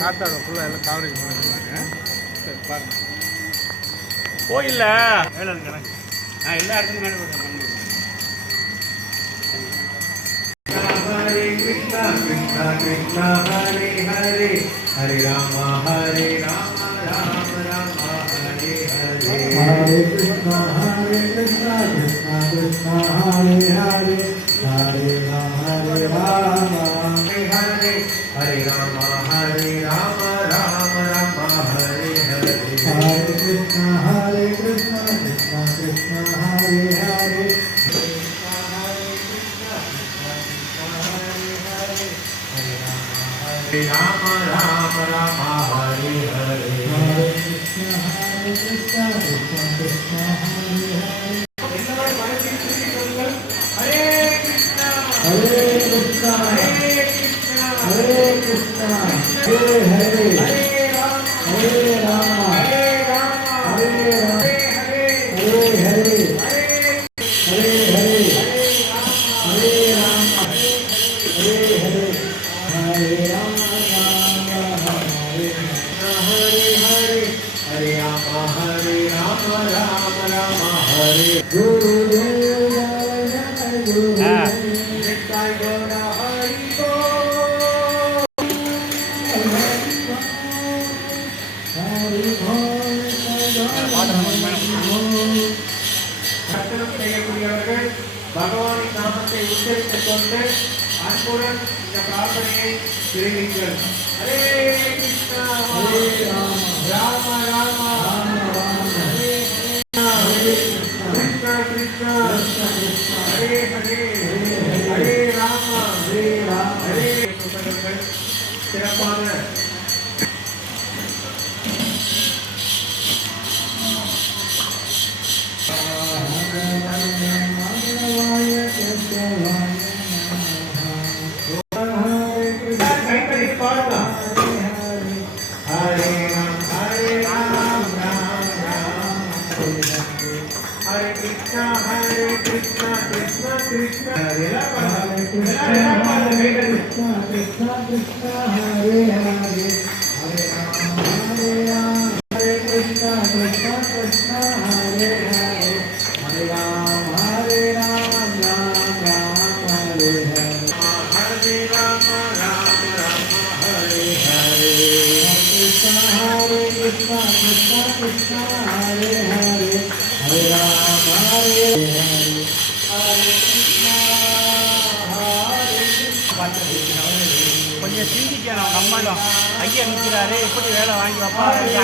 காத்தாட ஃபுல்லாக எல்லாம் கவரேஜ் பண்ணிருக்காங்க. சரி பாருங்க கோயில்ல வேலை கணக்கு நான் எல்லா இடத்துலையும் மேலே போட்டேன். ஹரே கிருஷ்ணா கிருஷ்ணா கிருஷ்ணா ஹரே ஹரே ஹரே ராம ராம ராம ஹரே ஹரே ஹரே கிருஷ்ணா கிருஷ்ணா கிருஷ்ணா ஹரே ஹரே ஹரே ராம ஹரே ஹரே ஹரே ராம ராம ராம ஹரே ஹரே ஹரே கிருஷ்ணா கிருஷ்ணா கிருஷ்ணா ஹரே ஹரே राम राम राम हरे हरे हरे कृष्णा कृष्णा कृष्णा हरे हरे हरे कृष्णा हरे कृष्णा हरे कृष्णा हरे हरे हरे राम हरे राम हरे राम हरे हरे हरे हरे हरे राम हरे हरे हरे राम राम राम हरे गुरुदेव नित्याय गौर हरि செய்யக்கூடியவர்கள் பகவானின் நாமத்தை உச்சரித்துக் கொண்டு அன்புடன் இந்த பிரார்த்தனையை தெரிவிங்கள். ஹரே கிருஷ்ணா ஹரே ராம ராம कृष्णा कृष्णा हरे हरे हरे राम हरे சிறப்பான Hare Krishna Krishna Krishna Hare Hare Krishna Krishna Hare Hare Hare Rama Hare Krishna Krishna Krishna Hare Hare Hare Rama Hare Rama Hare Hare Hare Rama Hare Hare Krishna Krishna Krishna Hare Hare Hare Rama Hare Hare Hare Krishna கொஞ்சம் சிந்திக்கணும். நம்மளும் ஐயா நிற்கிறாரு எப்படி வேலை வாங்கி வைப்பா ஐயா